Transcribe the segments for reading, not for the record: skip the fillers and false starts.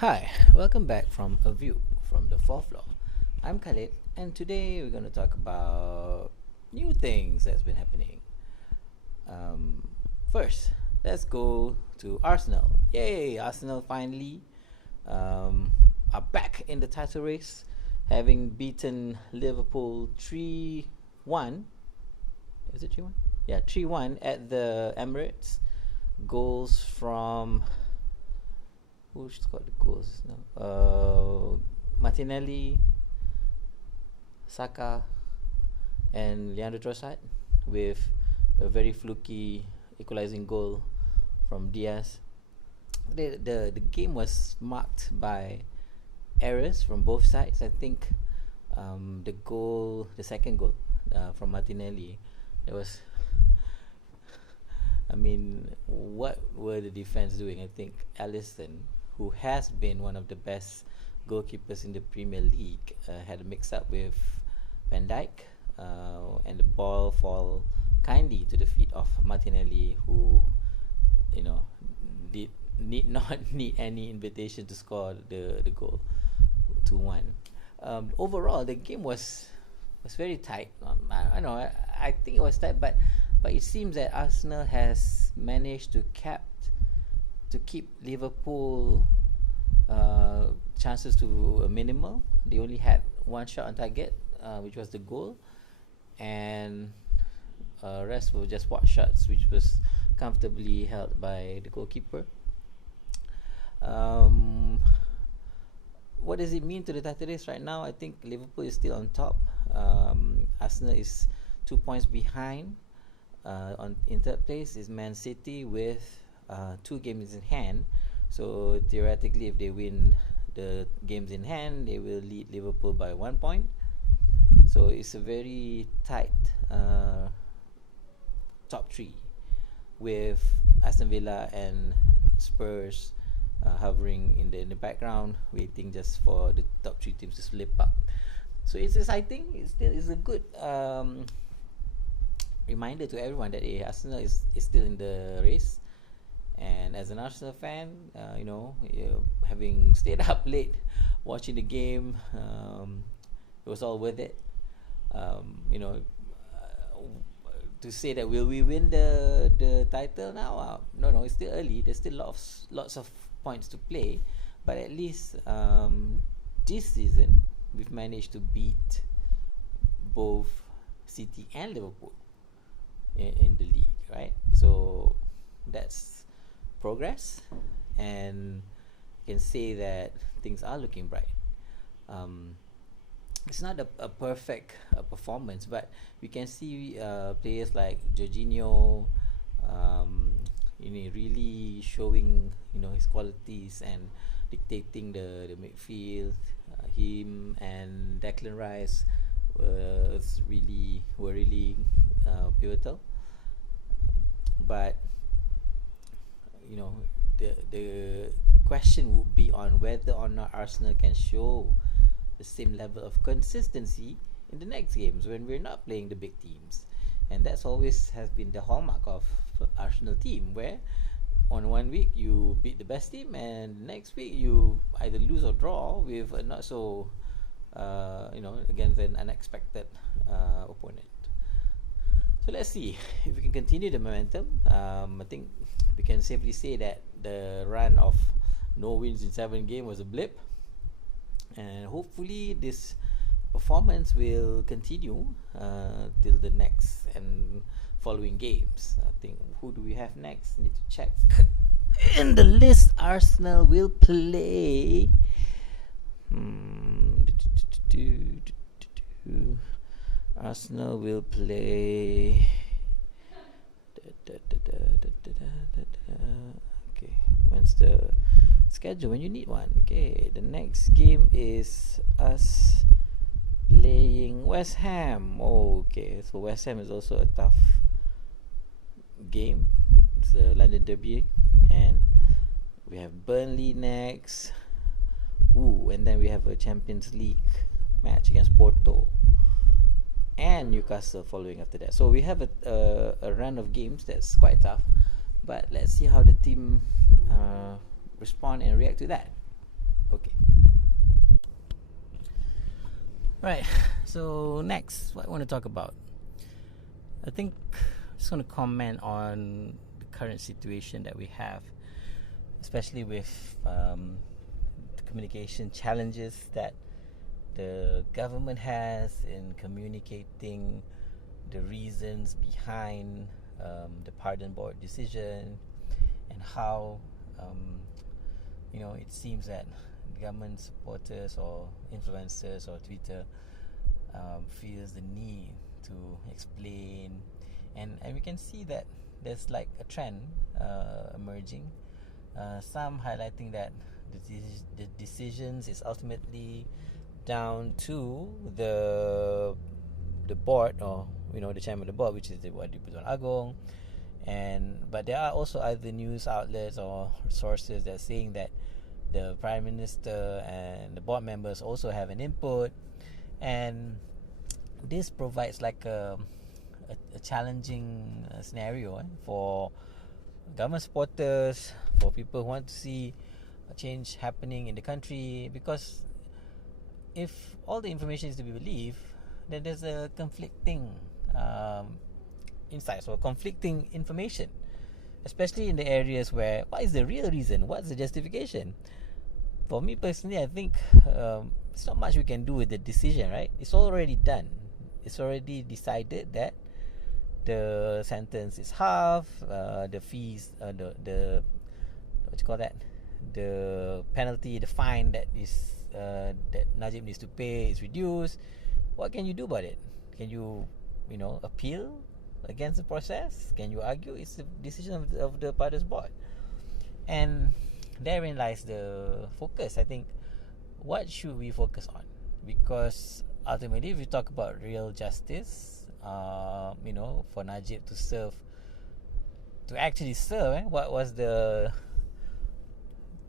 Hi, welcome back from A View from the fourth floor. I'm Khalid, and today we're going to talk about new things that's been happening. Um, First, let's go to Arsenal. Yay! Arsenal finally are back in the title race, having beaten Liverpool 3-1. Is it 3-1? Yeah, 3-1 at the Emirates. Goals from who's got the goals now? Martinelli, Saka, and Leandro Trossard, with a very fluky equalizing goal from Diaz. The game was marked by errors from both sides. I think the second goal from Martinelli, it was. I mean, what were the defense doing? I think Alisson, who has been one of the best goalkeepers in the Premier League, had a mix-up with Van Dijk, and the ball fall kindly to the feet of Martinelli, who, you know, need not need any invitation to score the goal, 2-1. Overall, the game was very tight. I know I think it was tight, but it seems that Arsenal has managed to keep Liverpool chances to a minimal. They only had one shot on target, which was the goal, and rest were just pot shots, which was comfortably held by the goalkeeper. Um, what does it mean to the title race right now? I think Liverpool is still on top. Arsenal is 2 points behind. In third place is Man City with 2 games in hand. So theoretically, if they win the games in hand, they will lead Liverpool by 1 point. So it's a very tight top 3, with Aston Villa and Spurs hovering in the background, waiting just for the top 3 teams to slip up. So it's exciting. It's a good reminder to everyone that Arsenal is still in the race. And as an Arsenal fan, having stayed up late watching the game, it was all worth it. To say that will we win the title now? No, it's still early. There's still lots of points to play, but at least this season we've managed to beat both City and Liverpool in the league, right? So that's progress, and you can say that things are looking bright. It's not a perfect performance, but we can see players like Jorginho, really showing his qualities and dictating the midfield. Him and Declan Rice were really pivotal. But the question would be on whether or not Arsenal can show the same level of consistency in the next games when we're not playing the big teams. And that's always has been the hallmark of Arsenal team, where on one week you beat the best team, and next week you either lose or draw with a not so against an unexpected opponent. So let's see if we can continue the momentum. I think we can safely say that the run of no wins in 7 games was a blip, and hopefully this performance will continue till the next and following games. I think, who do we have next? Need to check in the list. Arsenal will play. Arsenal will play. Okay, when's the schedule when you need one? Okay, the next game is us playing West Ham. Okay, so West Ham is also a tough game. It's a London derby, and we have Burnley next. And then we have a Champions League match against Porto and Newcastle following after that. So we have a run of games that's quite tough, but let's see how the team respond and react to that. Okay. Right. So next, what I want to talk about, I think I'm just going to comment on the current situation that we have, especially with the communication challenges that the government has in communicating the reasons behind the pardon board decision, and how it seems that government supporters or influencers or Twitter feels the need to explain, and we can see that there's like a trend emerging. Some highlighting that the decisions is ultimately down to the board, or the chairman of the board, which is the Wadi Pertuan Agong. But there are also other news outlets or sources that are saying that the prime minister and the board members also have an input, and this provides like a challenging scenario for government supporters, for people who want to see a change happening in the country, because if all the information is to be believed, then there's a conflicting insights or conflicting information, especially in the areas where what is the real reason, what's the justification. For me personally, I think it's not much we can do with the decision, right? It's already done. It's already decided that the sentence is half, the fees, the what you call that, the penalty, the fine that that Najib needs to pay is reduced. What can you do about it? Can you appeal against the process? Can you argue? It's the decision of the parties board, and therein lies the focus. I think, what should we focus on? Because ultimately, if we talk about real justice, for Najib to actually serve, what was the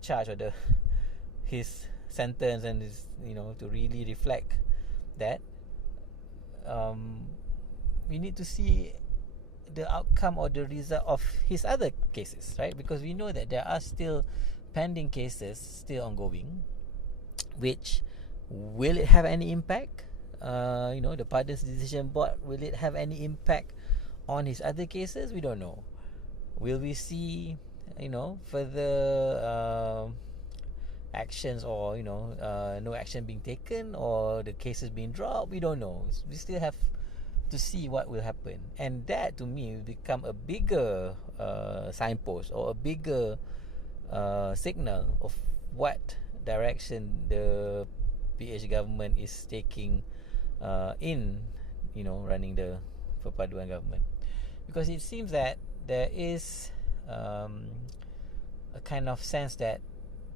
charge, or his sentence, and his, to really reflect that, we need to see the outcome or the result of his other cases, right? Because we know that there are still pending cases still ongoing, which, will it have any impact? The pardons decision board, will it have any impact on his other cases? We don't know. Will we see further actions, or no action being taken, or the cases being dropped? We don't know. We still have to see what will happen, and that to me will become a bigger signpost, or a bigger signal of what direction the PH government is taking in running the perpaduan government. Because it seems that there is a kind of sense that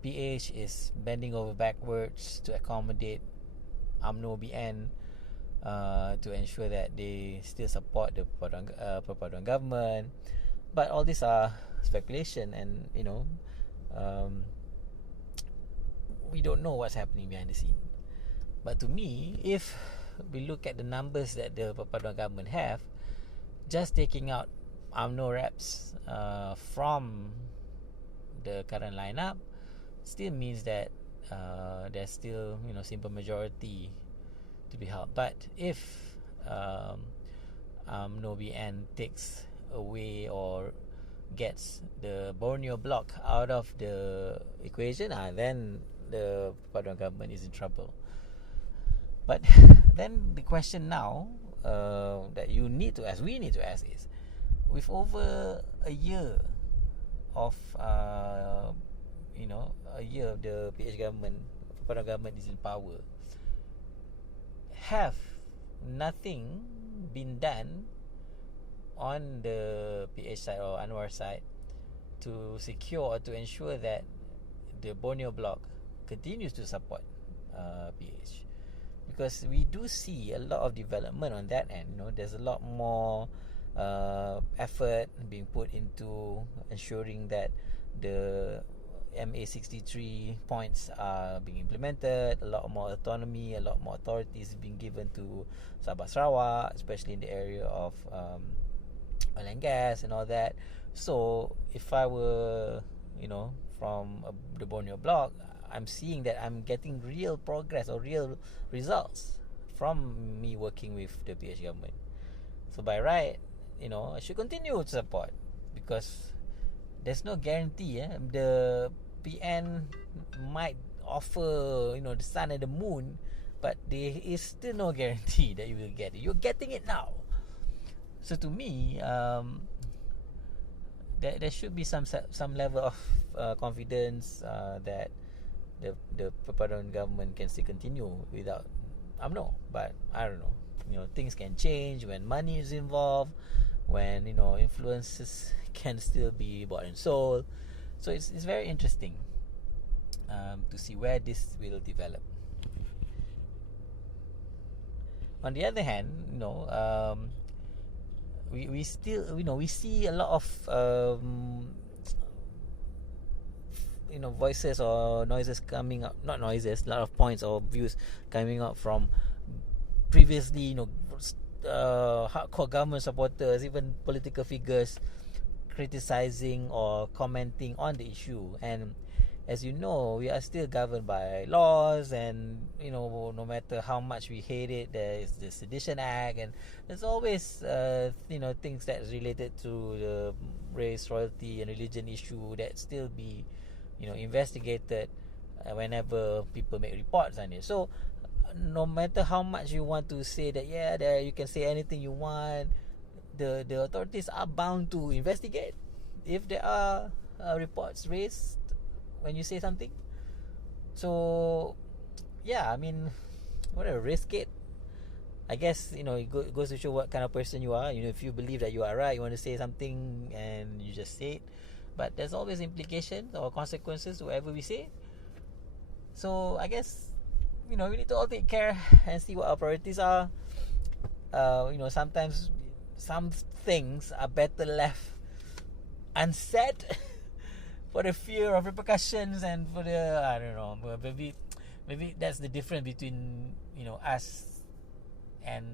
PH is bending over backwards to accommodate UMNO BN, to ensure that they still support the perpaduan government. But all these are speculation, and we don't know what's happening behind the scene. But to me, if we look at the numbers that the perpaduan government have, just taking out UMNO reps from the current lineup still means that there's still simple majority to be held. But if UMNO BN takes away or gets the Borneo bloc out of the equation, then the perpaduan government is in trouble. But then the question now that we need to ask is, with over a year of a year of the PH government, perpaduan government is in power, have nothing been done on the PH side or Anwar side to secure or to ensure that the Borneo bloc continues to support PH? Because we do see a lot of development on that end. There's a lot more effort being put into ensuring that the MA63 points are being implemented. A lot more autonomy, a lot more authorities being given to Sabah Sarawak, especially in the area of oil and gas and all that. So if I were from the Borneo bloc, I'm seeing that I'm getting real progress or real results from me working with the PH government. So by right, I should continue to support, because there's no guarantee. The PN might offer, the sun and the moon, but there is still no guarantee that you will get it. You're getting it now. So to me, there should be some level of confidence that the permanent government can still continue without UMNO. But I don't know. Things can change when money is involved, when influences can still be bought and sold. So it's very interesting to see where this will develop. On the other hand, we still we see a lot of voices or noises coming up, not noises, a lot of points or views coming up from previously hardcore government supporters, even political figures, criticizing or commenting on the issue. And as you know, we are still governed by laws, and no matter how much we hate it, there is the Sedition Act, and there's always things that's related to the race, royalty and religion issue that still be investigated whenever people make reports on it. So no matter how much you want to say that there you can say anything you want, the authorities are bound to investigate if there are reports raised when you say something. So whatever, risk it. I guess it goes to show what kind of person you are. If you believe that you are right, you want to say something and you just say it. But there's always implications or consequences to whatever we say. So I guess we need to all take care and see what our priorities are. Sometimes some things are better left unsaid for the fear of repercussions, and for the I don't know, maybe that's the difference between us and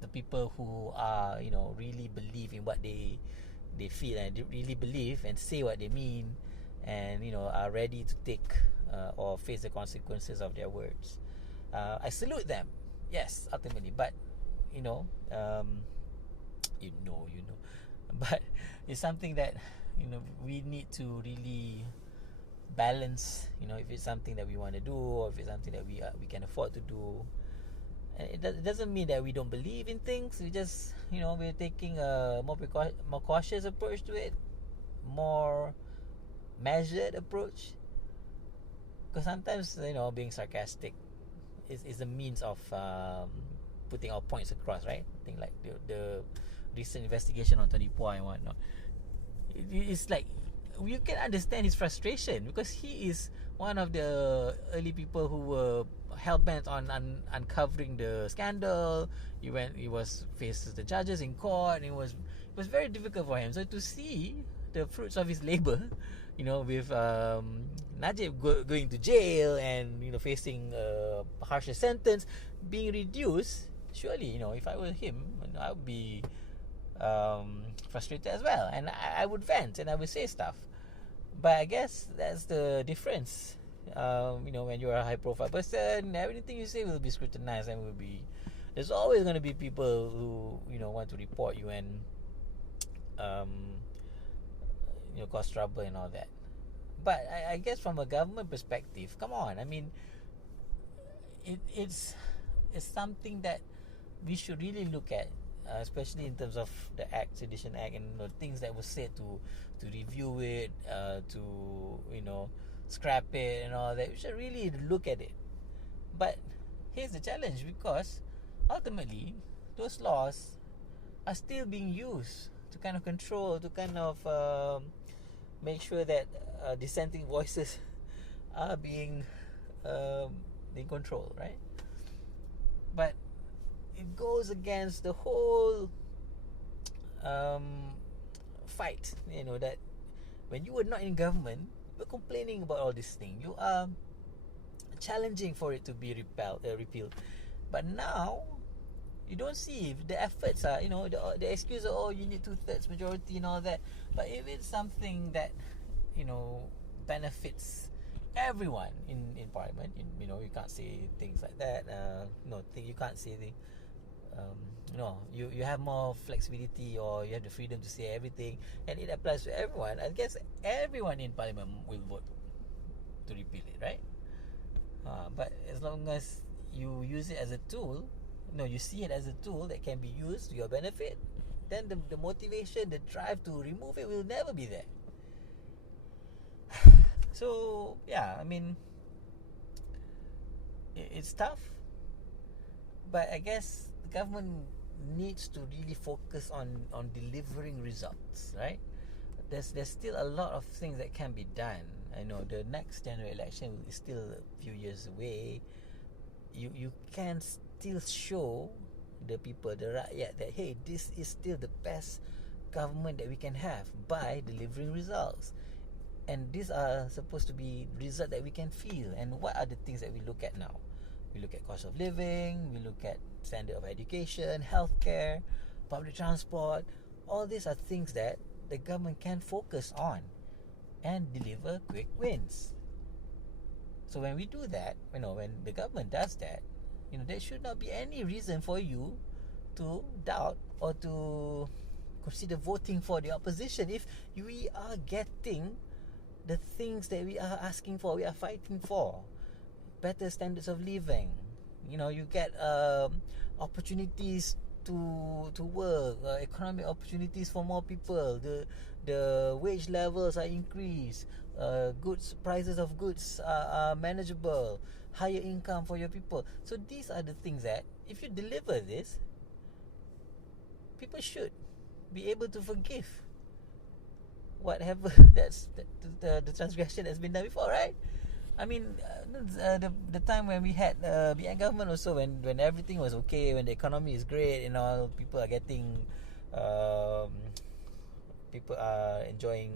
the people who are really believe in what they feel, and really believe and say what they mean, and are ready to take or face the consequences of their words. I salute them, yes, ultimately, but but it's something that we need to really balance. If it's something that we want to do, or if it's something that we can afford to do. And it doesn't mean that we don't believe in things. We just we're taking a more cautious approach to it, more measured approach, because sometimes being sarcastic is a means of putting our points across, right? I think like the recent investigation on Tony Pua and whatnot. It's like you can understand his frustration, because he is one of the early people who were hell-bent on uncovering the scandal. He was faced the judges in court, and it was very difficult for him. So to see the fruits of his labor, with Najib going to jail and facing a harsher sentence, being reduced, surely if I were him, I would be frustrated as well, and I would vent and I would say stuff. But I guess that's the difference. When you're a high profile person, everything you say will be scrutinized, and there's always going to be people who want to report you and cause trouble and all that. But I guess from a government perspective, come on, I mean, it's something that we should really look at, especially in terms of the Sedition Act, and things that were said to review it, to scrap it and all that. We should really look at it. But here's the challenge, because ultimately those laws are still being used to kind of control, to kind of make sure that dissenting voices are being controlled, right? But it goes against the whole fight, that when you were not in government, you were complaining about all this thing. You are challenging for it to be repealed. But now, you don't see if the efforts are, the excuse of, you need 2/3 majority and all that. But if it's something that, benefits everyone in parliament. You can't say things like that. You can't say the you have more flexibility, or you have the freedom to say everything, and it applies to everyone. I guess everyone in parliament will vote to repeal it, right? But as long as you use it as a tool, you see it as a tool that can be used to your benefit, then the motivation, the drive to remove it will never be there. So yeah, I mean, it's tough, but I guess the government needs to really focus on delivering results, right? There's still a lot of things that can be done. I know the next general election is still a few years away. You can still show the people, the rakyat, that hey, this is still the best government that we can have by delivering results. And these are supposed to be results that we can feel. And what are the things that we look at now? We look at cost of living, we look at standard of education, healthcare, public transport. All these are things that the government can focus on and deliver quick wins. So when we do that, when the government does that, there should not be any reason for you to doubt or to consider voting for the opposition if we are getting the things that we are asking for, we are fighting for. Better standards of living. You get opportunities to work, economic opportunities for more people. The wage levels are increased. Goods, prices of goods are manageable. Higher income for your people. So these are the things that, if you deliver this, people should be able to forgive whatever the transgression that's been done before, right? I mean, the time when we had BN government also, when everything was okay, when the economy is great and all, people are getting, people are enjoying,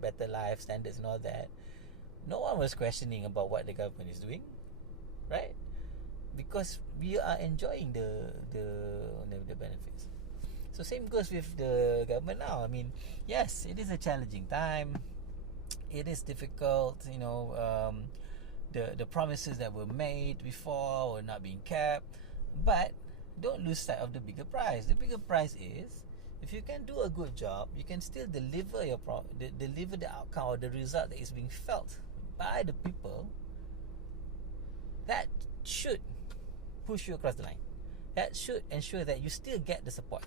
better life standards and all that. No one was questioning about what the government is doing, right? Because we are enjoying the benefits. So same goes with the government now. I mean, yes, it is a challenging time. It is difficult, the promises that were made before were not being kept. But don't lose sight of the bigger prize. The bigger prize is, if you can do a good job, you can still deliver deliver the outcome or the result that is being felt by the people. That should push you across the line. That should ensure that you still get the support.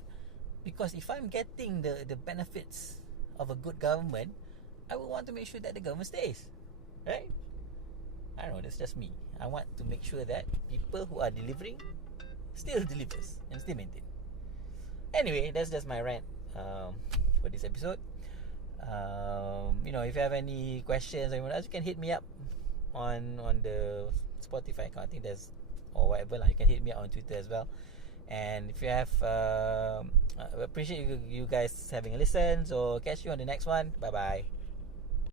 Because if I'm getting the benefits of a good government, I would want to make sure that the government stays, right? I don't know, that's just me. I want to make sure that people who are delivering still delivers and still maintain. Anyway, that's just my rant for this episode. If you have any questions or anyone else, you can hit me up on the Spotify account. I think there's, or whatever lah. You can hit me up on Twitter as well. And if you have, I appreciate you guys having a listen. So catch you on the next one. Bye bye.